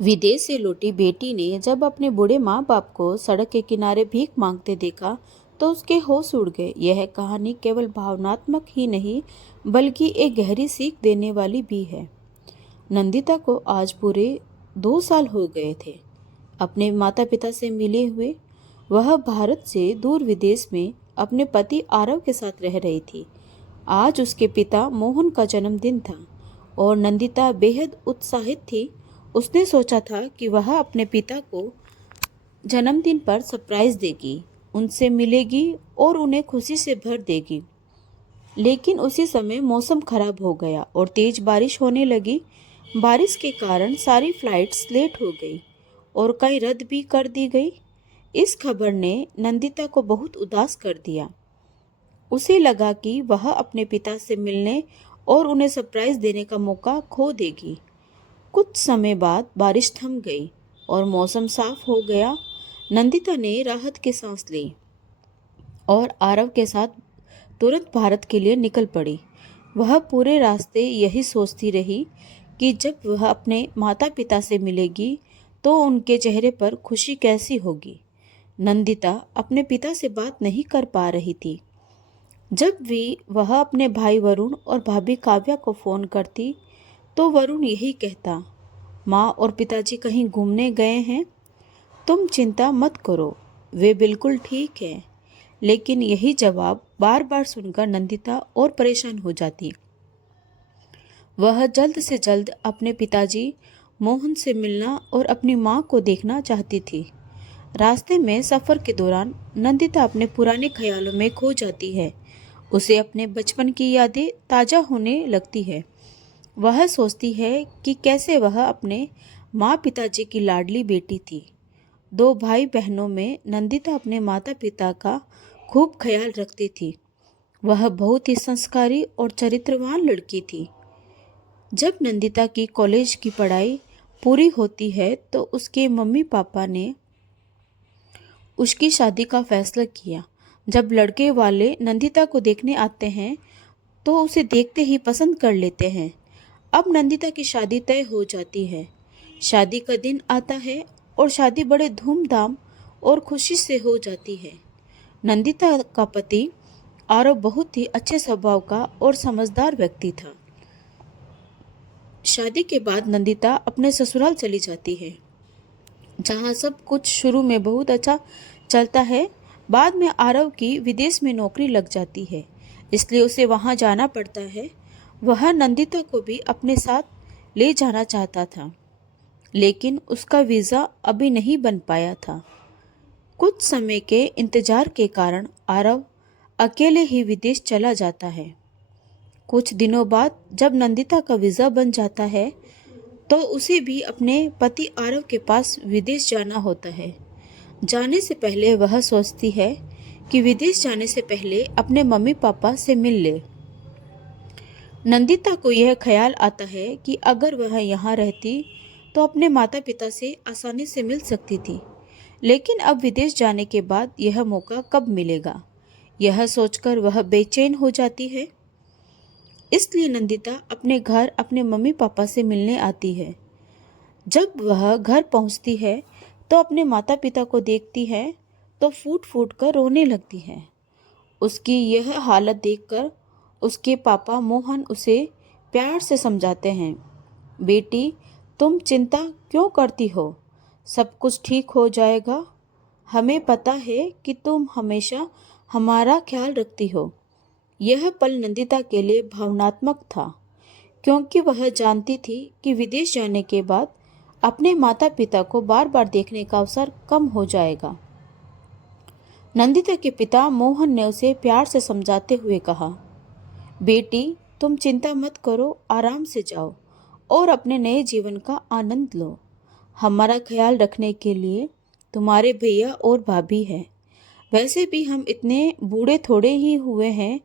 विदेश से लौटी बेटी ने जब अपने बूढ़े माँ बाप को सड़क के किनारे भीख मांगते देखा तो उसके होश उड़ गए। यह कहानी केवल भावनात्मक ही नहीं बल्कि एक गहरी सीख देने वाली भी है। नंदिता को आज पूरे 2 साल हो गए थे अपने माता पिता से मिले हुए। वह भारत से दूर विदेश में अपने पति आरव के साथ रह रही थी। आज उसके पिता मोहन का जन्मदिन था और नंदिता बेहद उत्साहित थी। उसने सोचा था कि वह अपने पिता को जन्मदिन पर सरप्राइज देगी, उनसे मिलेगी और उन्हें खुशी से भर देगी। लेकिन उसी समय मौसम खराब हो गया और तेज बारिश होने लगी। बारिश के कारण सारी फ्लाइट्स लेट हो गई और कई रद्द भी कर दी गई। इस खबर ने नंदिता को बहुत उदास कर दिया। उसे लगा कि वह अपने पिता से मिलने और उन्हें सरप्राइज देने का मौका खो देगी। कुछ समय बाद बारिश थम गई और मौसम साफ हो गया। नंदिता ने राहत की सांस ली और आरव के साथ तुरंत भारत के लिए निकल पड़ी। वह पूरे रास्ते यही सोचती रही कि जब वह अपने माता पिता से मिलेगी तो उनके चेहरे पर खुशी कैसी होगी। नंदिता अपने पिता से बात नहीं कर पा रही थी। जब भी वह अपने भाई वरुण और भाभी काव्या को फ़ोन करती तो वरुण यही कहता, माँ और पिताजी कहीं घूमने गए हैं, तुम चिंता मत करो, वे बिल्कुल ठीक हैं। लेकिन यही जवाब बार बार सुनकर नंदिता और परेशान हो जाती। वह जल्द से जल्द अपने पिताजी मोहन से मिलना और अपनी माँ को देखना चाहती थी। रास्ते में सफ़र के दौरान नंदिता अपने पुराने ख्यालों में खो जाती है। उसे अपने बचपन की यादें ताज़ा होने लगती है। वह सोचती है कि कैसे वह अपने माँ पिताजी की लाडली बेटी थी। 2 भाई बहनों में नंदिता अपने माता पिता का खूब ख्याल रखती थी। वह बहुत ही संस्कारी और चरित्रवान लड़की थी। जब नंदिता की कॉलेज की पढ़ाई पूरी होती है तो उसके मम्मी पापा ने उसकी शादी का फैसला किया। जब लड़के वाले नंदिता को देखने आते हैं तो उसे देखते ही पसंद कर लेते हैं। अब नंदिता की शादी तय हो जाती है। शादी का दिन आता है और शादी बड़े धूमधाम और खुशी से हो जाती है। नंदिता का पति आरव बहुत ही अच्छे स्वभाव का और समझदार व्यक्ति था। शादी के बाद नंदिता अपने ससुराल चली जाती है, जहाँ सब कुछ शुरू में बहुत अच्छा चलता है। बाद में आरव की विदेश में नौकरी लग जाती है, इसलिए उसे वहाँ जाना पड़ता है। वह नंदिता को भी अपने साथ ले जाना चाहता था, लेकिन उसका वीज़ा अभी नहीं बन पाया था। कुछ समय के इंतजार के कारण आरव अकेले ही विदेश चला जाता है। कुछ दिनों बाद जब नंदिता का वीज़ा बन जाता है तो उसे भी अपने पति आरव के पास विदेश जाना होता है। जाने से पहले वह सोचती है कि विदेश जाने से पहले अपने मम्मी पापा से मिल ले। नंदिता को यह ख्याल आता है कि अगर वह यहाँ रहती तो अपने माता पिता से आसानी से मिल सकती थी, लेकिन अब विदेश जाने के बाद यह मौका कब मिलेगा, यह सोचकर वह बेचैन हो जाती है। इसलिए नंदिता अपने घर अपने मम्मी पापा से मिलने आती है। जब वह घर पहुंचती है तो अपने माता पिता को देखती है तो फूट फूट कर रोने लगती है। उसकी यह हालत देखकर उसके पापा मोहन उसे प्यार से समझाते हैं, बेटी तुम चिंता क्यों करती हो, सब कुछ ठीक हो जाएगा। हमें पता है कि तुम हमेशा हमारा ख्याल रखती हो। यह पल नंदिता के लिए भावनात्मक था, क्योंकि वह जानती थी कि विदेश जाने के बाद अपने माता पिता को बार बार देखने का अवसर कम हो जाएगा। नंदिता के पिता मोहन ने उसे प्यार से समझाते हुए कहा, बेटी तुम चिंता मत करो, आराम से जाओ और अपने नए जीवन का आनंद लो। हमारा ख्याल रखने के लिए तुम्हारे भैया और भाभी हैं। वैसे भी हम इतने बूढ़े थोड़े ही हुए हैं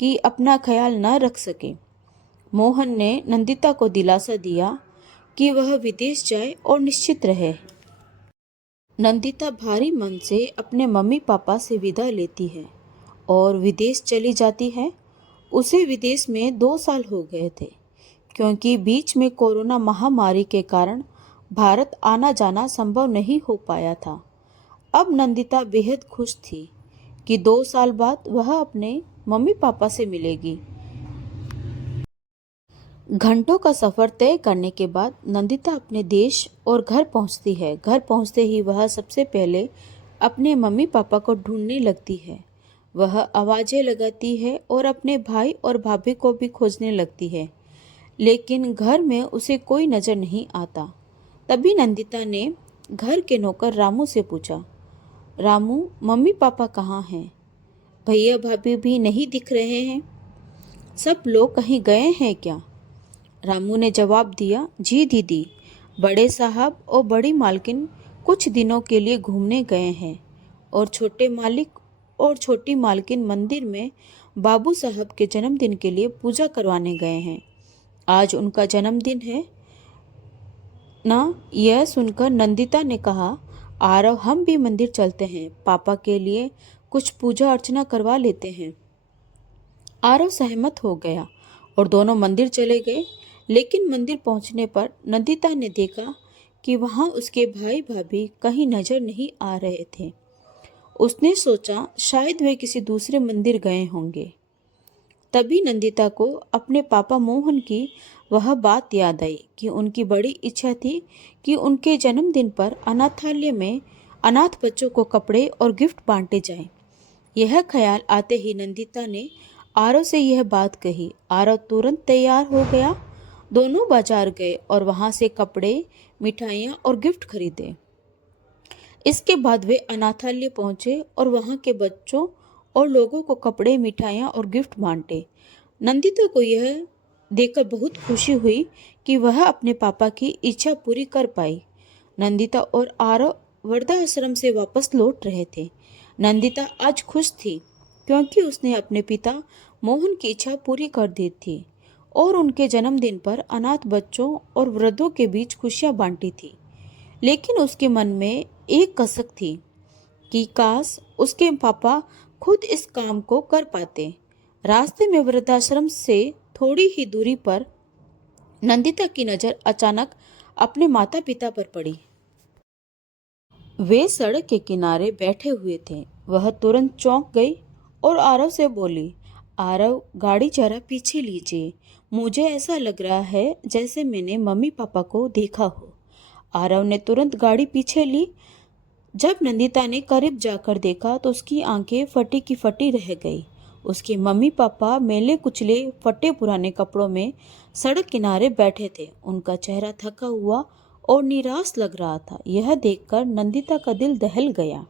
कि अपना ख्याल न रख सकें। मोहन ने नंदिता को दिलासा दिया कि वह विदेश जाए और निश्चित रहे। नंदिता भारी मन से अपने मम्मी पापा से विदा लेती है और विदेश चली जाती है। उसे विदेश में 2 साल हो गए थे, क्योंकि बीच में कोरोना महामारी के कारण भारत आना जाना संभव नहीं हो पाया था। अब नंदिता बेहद खुश थी कि 2 साल बाद वह अपने मम्मी पापा से मिलेगी। घंटों का सफर तय करने के बाद नंदिता अपने देश और घर पहुंचती है। घर पहुंचते ही वह सबसे पहले अपने मम्मी पापा को ढूंढने लगती है। वह आवाजें लगाती है और अपने भाई और भाभी को भी खोजने लगती है, लेकिन घर में उसे कोई नजर नहीं आता। तभी नंदिता ने घर के नौकर रामू से पूछा, रामू, मम्मी पापा कहाँ हैं? भैया भाभी भी नहीं दिख रहे हैं। सब लोग कहीं गए हैं क्या? रामू ने जवाब दिया, जी दीदी, बड़े साहब और बड़ी मालकिन कुछ दिनों के लिए घूमने गए हैं और छोटे मालिक और छोटी मालकिन मंदिर में बाबू साहब के जन्मदिन के लिए पूजा करवाने गए हैं। आज उनका जन्मदिन है ना। यह सुनकर नंदिता ने कहा, आरव, हम भी मंदिर चलते हैं, पापा के लिए कुछ पूजा अर्चना करवा लेते हैं। आरव सहमत हो गया और दोनों मंदिर चले गए। लेकिन मंदिर पहुंचने पर नंदिता ने देखा कि वहां उसके भाई भाभी कहीं नजर नहीं आ रहे थे। उसने सोचा शायद वे किसी दूसरे मंदिर गए होंगे। तभी नंदिता को अपने पापा मोहन की वह बात याद आई कि उनकी बड़ी इच्छा थी कि उनके जन्मदिन पर अनाथालय में अनाथ बच्चों को कपड़े और गिफ्ट बांटे जाएं। यह ख्याल आते ही नंदिता ने आरव से यह बात कही। आरव तुरंत तैयार हो गया। दोनों बाजार गए और वहां से कपड़े, मिठाइयाँ और गिफ्ट खरीदे। इसके बाद वे अनाथालय पहुंचे और वहां के बच्चों और लोगों को कपड़े, मिठाइयाँ और गिफ्ट बांटे। नंदिता को यह देखकर बहुत खुशी हुई कि वह अपने पापा की इच्छा पूरी कर पाई। नंदिता और आरव वृद्धाश्रम से वापस लौट रहे थे। नंदिता आज खुश थी क्योंकि उसने अपने पिता मोहन की इच्छा पूरी कर दी थी और उनके जन्मदिन पर अनाथ बच्चों और वृद्धों के बीच खुशियां बांटी थी। लेकिन उसके मन में एक कसक थी कि काश उसके पापा खुद इस काम को कर पाते। रास्ते में वृद्धाश्रम से थोड़ी ही दूरी पर नंदिता की नज़र अचानक अपने माता पिता पर पड़ी। वे सड़क के किनारे बैठे हुए थे। वह तुरंत चौंक गई और आरव से बोली, आरव, गाड़ी जरा पीछे लीजिए, मुझे ऐसा लग रहा है जैसे मैंने मम्मी पापा को देखा हो। आरव ने तुरंत गाड़ी पीछे ली। जब नंदिता ने करीब जाकर देखा तो उसकी आंखें फटी की फटी रह गई। उसके मम्मी पापा मेले कुचले फटे पुराने कपड़ों में सड़क किनारे बैठे थे। उनका चेहरा थका हुआ और निराश लग रहा था। यह देखकर नंदिता का दिल दहल गया।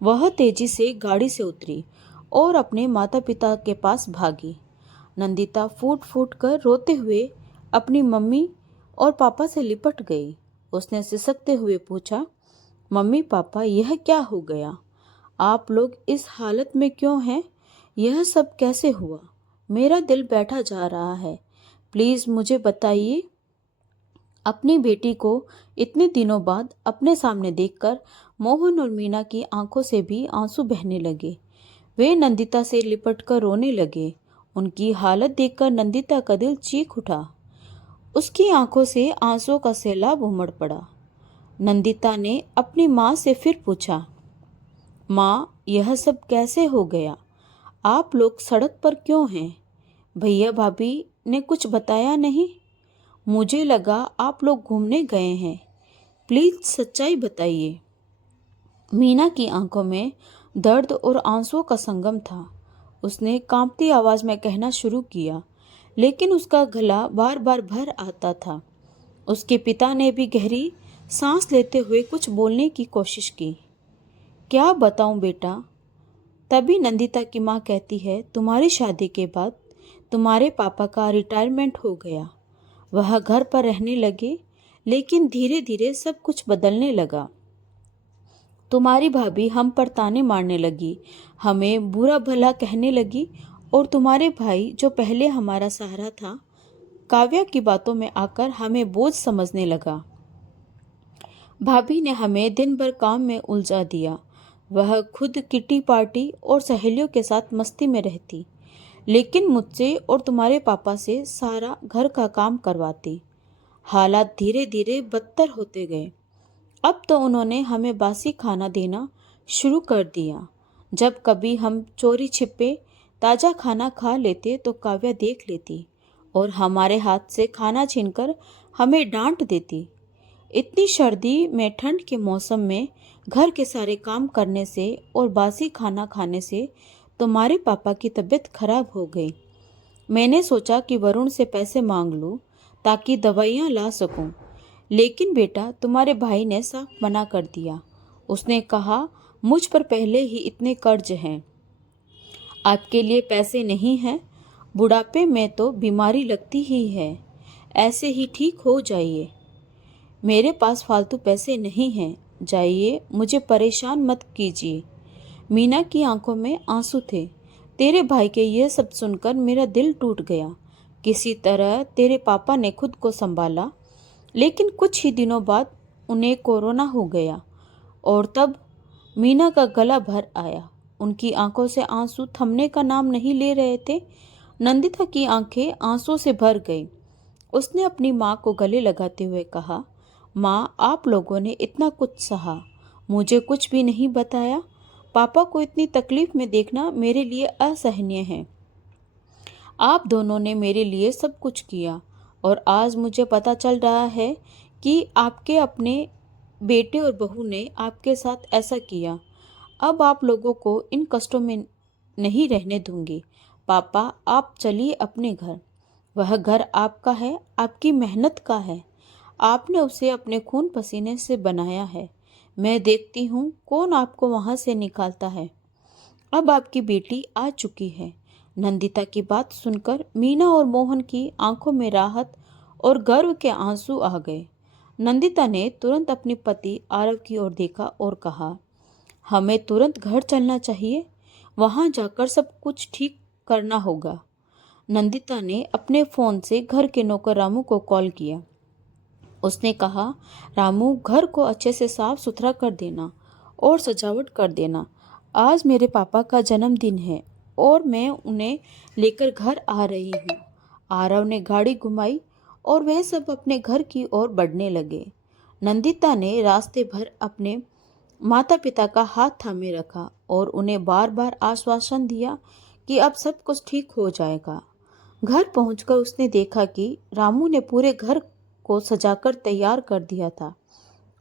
वह तेजी से गाड़ी से उतरी और अपने माता पिता के पास भागी। नंदिता फूट फूट कर रोते हुए अपनी मम्मी और पापा से लिपट गई। उसने सिसकते हुए पूछा, मम्मी पापा, यह क्या हो गया? आप लोग इस हालत में क्यों हैं? यह सब कैसे हुआ? मेरा दिल बैठा जा रहा है। प्लीज़ मुझे बताइए। अपनी बेटी को इतने दिनों बाद अपने सामने देखकर मोहन और मीना की आंखों से भी आंसू बहने लगे। वे नंदिता से लिपटकर रोने लगे। उनकी हालत देखकर नंदिता का दिल चीख उठा। उसकी आंखों से आंसुओं का सैलाब उमड़ पड़ा। नंदिता ने अपनी माँ से फिर पूछा, माँ, यह सब कैसे हो गया? आप लोग सड़क पर क्यों हैं? भैया भाभी ने कुछ बताया नहीं? मुझे लगा आप लोग घूमने गए हैं। प्लीज सच्चाई बताइए। मीना की आंखों में दर्द और आंसुओं का संगम था। उसने कांपती आवाज में कहना शुरू किया, लेकिन उसका गला बार बार भर आता था। उसके पिता ने भी गहरी सांस लेते हुए कुछ बोलने की कोशिश की। क्या बताऊं बेटा? तभी नंदिता की माँ कहती है, तुम्हारी शादी के बाद तुम्हारे पापा का रिटायरमेंट हो गया। वह घर पर रहने लगे, लेकिन धीरे धीरे सब कुछ बदलने लगा। तुम्हारी भाभी हम पर ताने मारने लगी, हमें बुरा भला कहने लगी और तुम्हारे भाई, जो पहले हमारा सहारा था, काव्या की बातों में आकर हमें बोझ समझने लगा। भाभी ने हमें दिन भर काम में उलझा दिया। वह खुद किटी पार्टी और सहेलियों के साथ मस्ती में रहती, लेकिन मुझसे और तुम्हारे पापा से सारा घर का काम करवाती। हालात धीरे धीरे बदतर होते गए। अब तो उन्होंने हमें बासी खाना देना शुरू कर दिया। जब कभी हम चोरी छिपे ताज़ा खाना खा लेते तो काव्या देख लेती और हमारे हाथ से खाना छीनकर हमें डांट देती। इतनी सर्दी में, ठंड के मौसम में घर के सारे काम करने से और बासी खाना खाने से तुम्हारे पापा की तबीयत खराब हो गई। मैंने सोचा कि वरुण से पैसे मांग लूं ताकि दवाइयाँ ला सकूं, लेकिन बेटा तुम्हारे भाई ने साफ मना कर दिया। उसने कहा मुझ पर पहले ही इतने कर्ज हैं, आपके लिए पैसे नहीं हैं। बुढ़ापे में तो बीमारी लगती ही है, ऐसे ही ठीक हो जाइए। मेरे पास फालतू पैसे नहीं हैं, जाइए, मुझे परेशान मत कीजिए। मीना की आंखों में आंसू थे। तेरे भाई के ये सब सुनकर मेरा दिल टूट गया। किसी तरह तेरे पापा ने खुद को संभाला, लेकिन कुछ ही दिनों बाद उन्हें कोरोना हो गया और तब मीना का गला भर आया। उनकी आंखों से आंसू थमने का नाम नहीं ले रहे थे। नंदिता की आंखें आंसू से भर गई। उसने अपनी माँ को गले लगाते हुए कहा, माँ, आप लोगों ने इतना कुछ सहा, मुझे कुछ भी नहीं बताया। पापा को इतनी तकलीफ में देखना मेरे लिए असहनीय है। आप दोनों ने मेरे लिए सब कुछ किया और आज मुझे पता चल रहा है कि आपके अपने बेटे और बहू ने आपके साथ ऐसा किया। अब आप लोगों को इन कष्टों में नहीं रहने दूंगी। पापा, आप चलिए अपने घर। वह घर आपका है, आपकी मेहनत का है। आपने उसे अपने खून पसीने से बनाया है। मैं देखती हूँ कौन आपको वहाँ से निकालता है। अब आपकी बेटी आ चुकी है। नंदिता की बात सुनकर मीना और मोहन की आंखों में राहत और गर्व के आंसू आ गए। नंदिता ने तुरंत अपने पति आरव की ओर देखा और कहा, हमें तुरंत घर चलना चाहिए, वहां जाकर सब कुछ ठीक करना होगा। नंदिता ने अपने फोन से घर के नौकर रामू को कॉल किया। उसने कहा, रामू, घर को अच्छे से साफ सुथरा कर देना और सजावट कर देना। आज मेरे पापा का जन्मदिन है और मैं उन्हें लेकर घर आ रही हूँ। आरव ने गाड़ी घुमाई और वे सब अपने घर की ओर बढ़ने लगे। नंदिता ने रास्ते भर अपने माता पिता का हाथ थामे रखा और उन्हें बार बार आश्वासन दिया कि अब सब कुछ ठीक हो जाएगा। घर पहुंचकर उसने देखा कि रामू ने पूरे घर को सजाकर तैयार कर दिया था।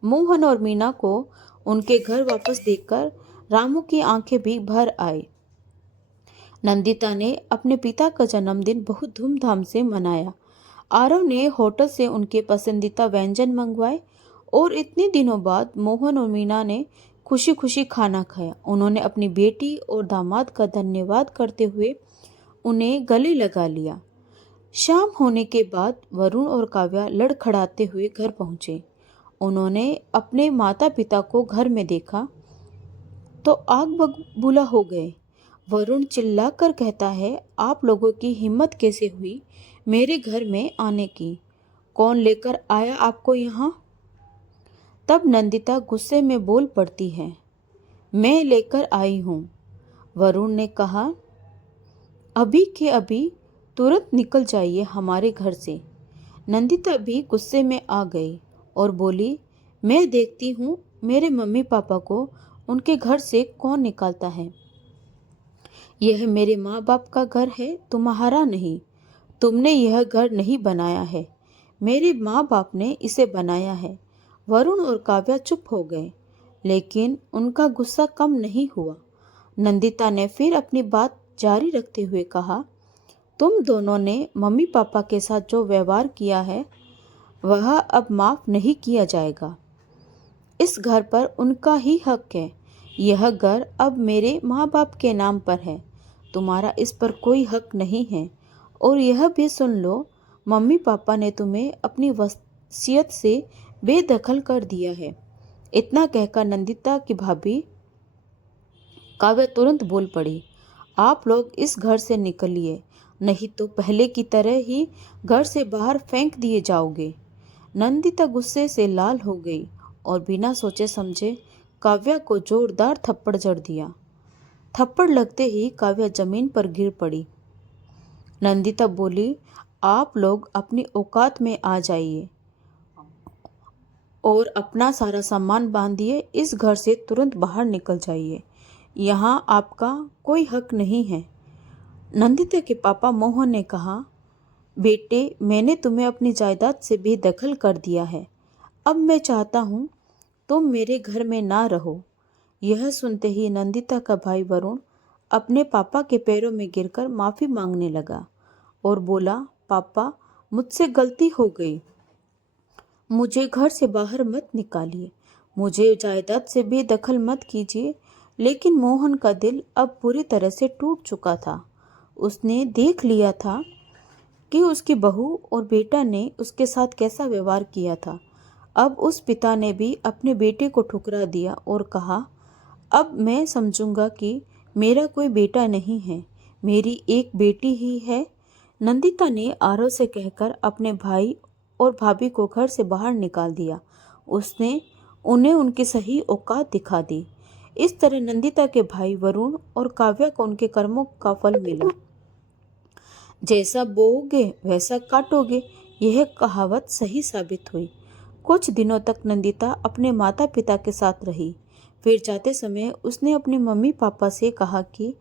मोहन और मीना को उनके घर वापस देखकर रामू की आंखें भी भर आई। नंदिता ने अपने पिता का जन्मदिन बहुत धूमधाम से मनाया। आरव ने होटल से उनके पसंदीदा व्यंजन मंगवाए और इतने दिनों बाद मोहन और मीना ने खुशी खुशी खाना खाया। उन्होंने अपनी बेटी और दामाद का धन्यवाद करते हुए उन्हें गले लगा लिया। शाम होने के बाद वरुण और काव्या लड़खड़ाते हुए घर पहुंचे। उन्होंने अपने माता पिता को घर में देखा तो आग बबूला हो गए। वरुण चिल्लाकर कहता है, आप लोगों की हिम्मत कैसे हुई मेरे घर में आने की? कौन लेकर आया आपको यहाँ? तब नंदिता गुस्से में बोल पड़ती है, मैं लेकर आई हूँ। वरुण ने कहा, अभी के अभी तुरंत निकल जाइए हमारे घर से। नंदिता भी गुस्से में आ गई और बोली, मैं देखती हूँ मेरे मम्मी पापा को उनके घर से कौन निकालता है। यह मेरे माँ बाप का घर है, तुम्हारा नहीं। तुमने यह घर नहीं बनाया है, मेरे माँ बाप ने इसे बनाया है। वरुण और काव्या चुप हो गए, लेकिन उनका गुस्सा कम नहीं हुआ। नंदिता ने फिर अपनी बात जारी रखते हुए कहा, तुम दोनों ने मम्मी पापा के साथ जो व्यवहार किया है वह अब माफ नहीं किया जाएगा। इस घर पर उनका ही हक है। यह घर अब मेरे माँ बाप के नाम पर है, तुम्हारा इस पर कोई हक नहीं है। और यह भी सुन लो, मम्मी पापा ने तुम्हें अपनी वसीयत से बेदखल कर दिया है। इतना कहकर नंदिता की भाभी काव्या तुरंत बोल पड़ी, आप लोग इस घर से निकलिए, नहीं तो पहले की तरह ही घर से बाहर फेंक दिए जाओगे। नंदिता गुस्से से लाल हो गई और बिना सोचे समझे काव्या को जोरदार थप्पड़ जड़ दिया। थप्पड़ लगते ही काव्या जमीन पर गिर पड़ी। नंदिता बोली, आप लोग अपनी औकात में आ जाइए। और अपना सारा सामान बांधिए, इस घर से तुरंत बाहर निकल जाइए, यहाँ आपका कोई हक नहीं है। नंदिता के पापा मोहन ने कहा, बेटे, मैंने तुम्हें अपनी जायदाद से बेदखल कर दिया है। अब मैं चाहता हूँ तुम मेरे घर में ना रहो। यह सुनते ही नंदिता का भाई वरुण अपने पापा के पैरों में गिरकर माफ़ी मांगने लगा और बोला, पापा, मुझसे गलती हो गई, मुझे घर से बाहर मत निकालिए, मुझे जायदाद से बेदखल मत कीजिए। लेकिन मोहन का दिल अब पूरी तरह से टूट चुका था। उसने देख लिया था कि उसकी बहू और बेटा ने उसके साथ कैसा व्यवहार किया था। अब उस पिता ने भी अपने बेटे को ठुकरा दिया और कहा, अब मैं समझूंगा कि मेरा कोई बेटा नहीं है, मेरी एक बेटी ही है। नंदिता ने आरव से कहकर अपने भाई और भाभी को घर से बाहर निकाल दिया। उसने उन्हें उनकी सही औकात दिखा दी। इस तरह नंदिता के भाई वरुण और काव्या को उनके कर्मों का फल मिला। जैसा बोओगे वैसा काटोगे, यह कहावत सही साबित हुई। कुछ दिनों तक नंदिता अपने माता पिता के साथ रही। फिर जाते समय उसने अपने मम्मी पापा से कहा कि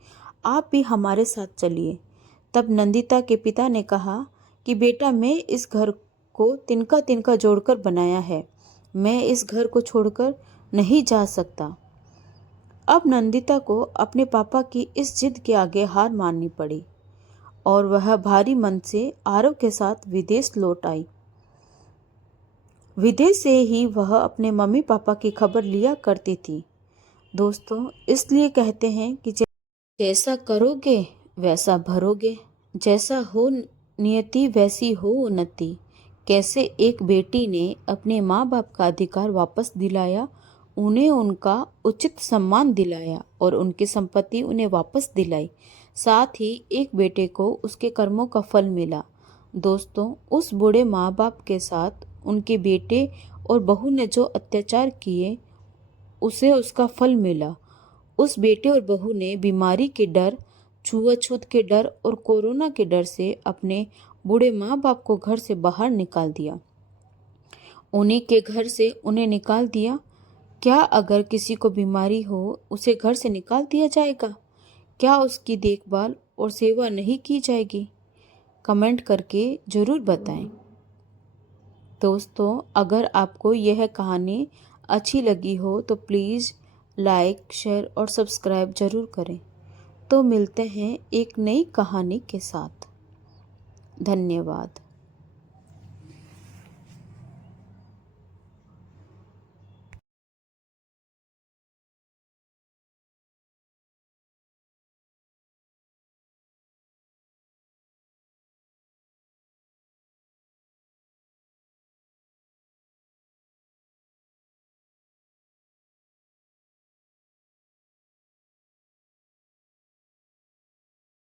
आप भी हमारे साथ चलिए। तब नंदिता के पिता ने कहा कि बेटा, मैं इस घर को तिनका तिनका जोड़कर बनाया है, मैं इस घर को छोड़कर नहीं जा सकता। अब नंदिता को अपने पापा की इस जिद के आगे हार माननी पड़ी और वह भारी मन से आरव के साथ विदेश लौट आई। विदेश से ही वह अपने मम्मी पापा की खबर लिया करती थी। दोस्तों, इसलिए कहते हैं कि जैसा करोगे वैसा भरोगे, जैसा हो नियति वैसी हो उन्नति। कैसे एक बेटी ने अपने माँ बाप का अधिकार वापस दिलाया, उन्हें उनका उचित सम्मान दिलाया और उनकी संपत्ति उन्हें वापस दिलाई। साथ ही एक बेटे को उसके कर्मों का फल मिला। दोस्तों, उस बूढ़े माँ बाप के साथ उनके बेटे और बहू ने जो अत्याचार किए, उसे उसका फल मिला। उस बेटे और बहू ने बीमारी के डर, छुआछूत के डर और कोरोना के डर से अपने बूढ़े माँ बाप को घर से बाहर निकाल दिया। उन्हीं के घर से उन्हें निकाल दिया। क्या अगर किसी को बीमारी हो, उसे घर से निकाल दिया जाएगा? क्या उसकी देखभाल और सेवा नहीं की जाएगी? कमेंट करके ज़रूर बताएं। दोस्तों, अगर आपको यह कहानी अच्छी लगी हो तो प्लीज़ लाइक, शेयर और सब्सक्राइब ज़रूर करें। तो मिलते हैं एक नई कहानी के साथ। धन्यवाद।